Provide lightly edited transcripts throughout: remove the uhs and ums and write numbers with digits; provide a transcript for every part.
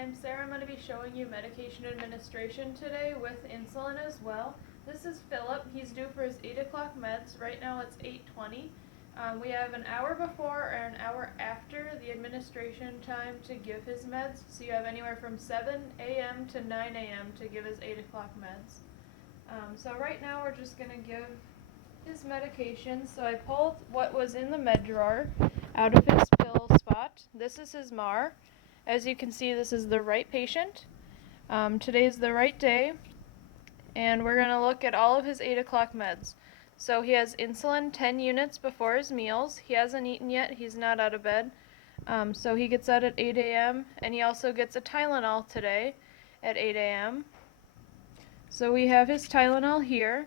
I'm Sarah. I'm going to be showing you medication administration today with insulin as well. This is Philip. He's due for his 8 o'clock meds. Right now it's 8:20. We have an hour before or an hour after the administration time to give his meds. So you have anywhere from 7 a.m. to 9 a.m. to give his 8 o'clock meds. So right now we're just going to give his medication. So I pulled what was in the med drawer out of his pill spot. This is his MAR. As you can see, this is the right patient. Today's the right day, and we're going to look at all of his 8 o'clock meds. So he has insulin 10 units before his meals. He hasn't eaten yet. He's not out of bed. So he gets that at 8 a.m. and he also gets a Tylenol today at 8 a.m. So we have his Tylenol here.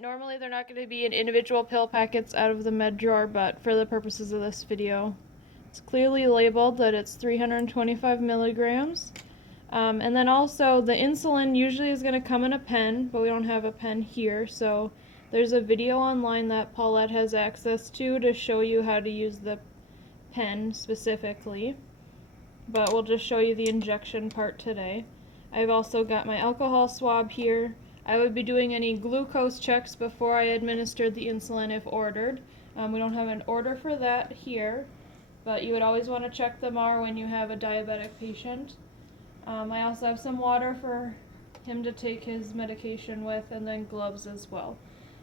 Normally they're not going to be in individual pill packets out of the med drawer, but for the purposes of this video, it's clearly labeled that it's 325 milligrams. And then also the insulin usually is going to come in a pen, but we don't have a pen here, so there's a video online that Paulette has access to show you how to use the pen specifically, but we'll just show you the injection part today. I've also got my alcohol swab here. I would be doing any glucose checks before I administered the insulin if ordered. We don't have an order for that here, but you would always want to check the MAR when you have a diabetic patient. I also have some water for him to take his medication with, and then gloves as well.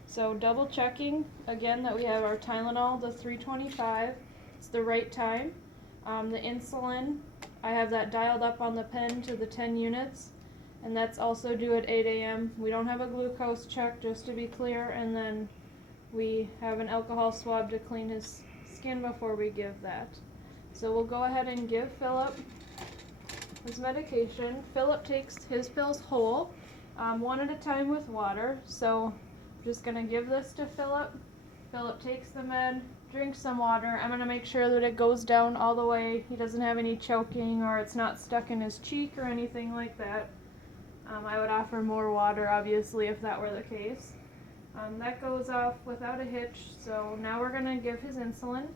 So double checking again that we have our Tylenol, the 325, it's the right time. The insulin, I have that dialed up on the pen to the 10 units, and that's also due at 8 a.m. We don't have a glucose check, just to be clear, and then we have an alcohol swab to clean his skin before we give that. So we'll go ahead and give Philip his medication. Philip takes his pills whole, one at a time with water. So I'm just going to give this to Philip. Philip takes the med, drinks some water. I'm going to make sure that it goes down all the way. He doesn't have any choking or it's not stuck in his cheek or anything like that. I would offer more water, obviously, if that were the case. That goes off without a hitch. So now we're going to give his insulin.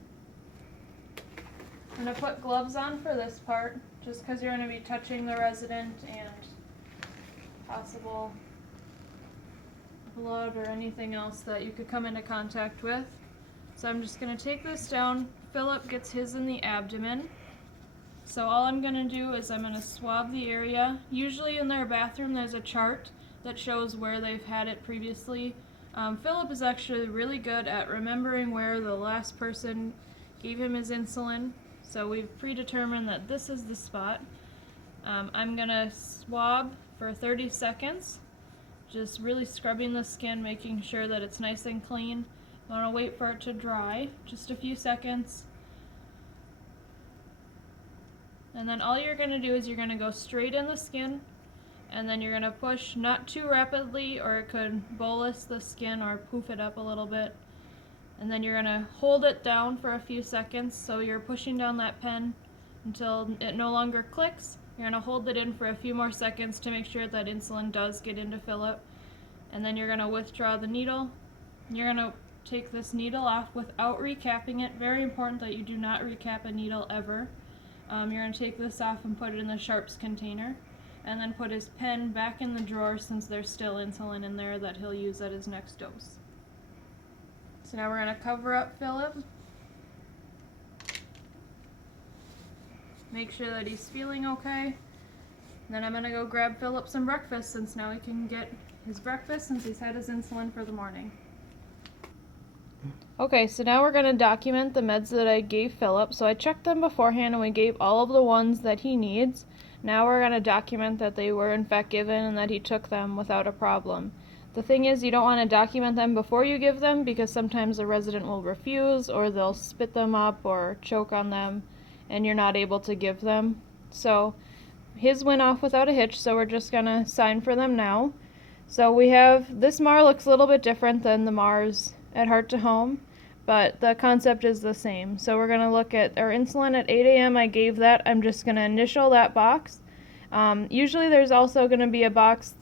I'm going to put gloves on for this part, just because you're going to be touching the resident and possible blood or anything else that you could come into contact with. So I'm just going to take this down. Philip gets his in the abdomen. So all I'm going to do is I'm going to swab the area. Usually in their bathroom there's a chart that shows where they've had it previously. Philip is actually really good at remembering where the last person gave him his insulin. So we've predetermined that this is the spot. I'm going to swab for 30 seconds, just really scrubbing the skin, making sure that it's nice and clean. I want to wait for it to dry, just a few seconds. And then all you're going to do is you're going to go straight in the skin, and then you're going to push not too rapidly or it could bolus the skin or poof it up a little bit. And then you're going to hold it down for a few seconds, so you're pushing down that pen until it no longer clicks. You're going to hold it in for a few more seconds to make sure that insulin does get into Philip. And then you're going to withdraw the needle. You're going to take this needle off without recapping it. Very important that you do not recap a needle ever. You're going to take this off and put it in the sharps container, and then put his pen back in the drawer since there's still insulin in there that he'll use at his next dose. So now we're going to cover up Philip. Make sure that he's feeling okay. And then I'm going to go grab Philip some breakfast, since now he can get his breakfast since he's had his insulin for the morning. Okay, so now we're going to document the meds that I gave Philip. So I checked them beforehand and we gave all of the ones that he needs. Now we're going to document that they were in fact given and that he took them without a problem. The thing is, you don't want to document them before you give them, because sometimes the resident will refuse or they'll spit them up or choke on them and you're not able to give them. So his went off without a hitch, so we're just going to sign for them now. So we have, this MAR looks a little bit different than the MARs at Heart to Home, but the concept is the same. So we're going to look at our insulin at 8 a.m. I gave that. I'm just going to initial that box. Usually there's also going to be a box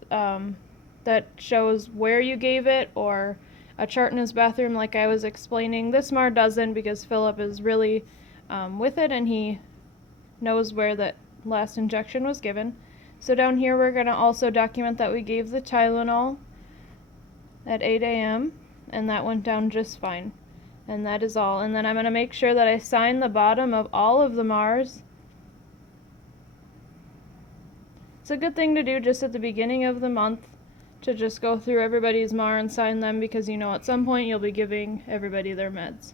that shows where you gave it, or a chart in his bathroom like I was explaining. This MAR doesn't, because Philip is really with it and he knows where that last injection was given. So down here we're going to also document that we gave the Tylenol at 8 a.m. and that went down just fine. And that is all. And then I'm going to make sure that I sign the bottom of all of the MARs. It's a good thing to do just at the beginning of the month, to just go through everybody's MAR and sign them, because you know at some point you'll be giving everybody their meds.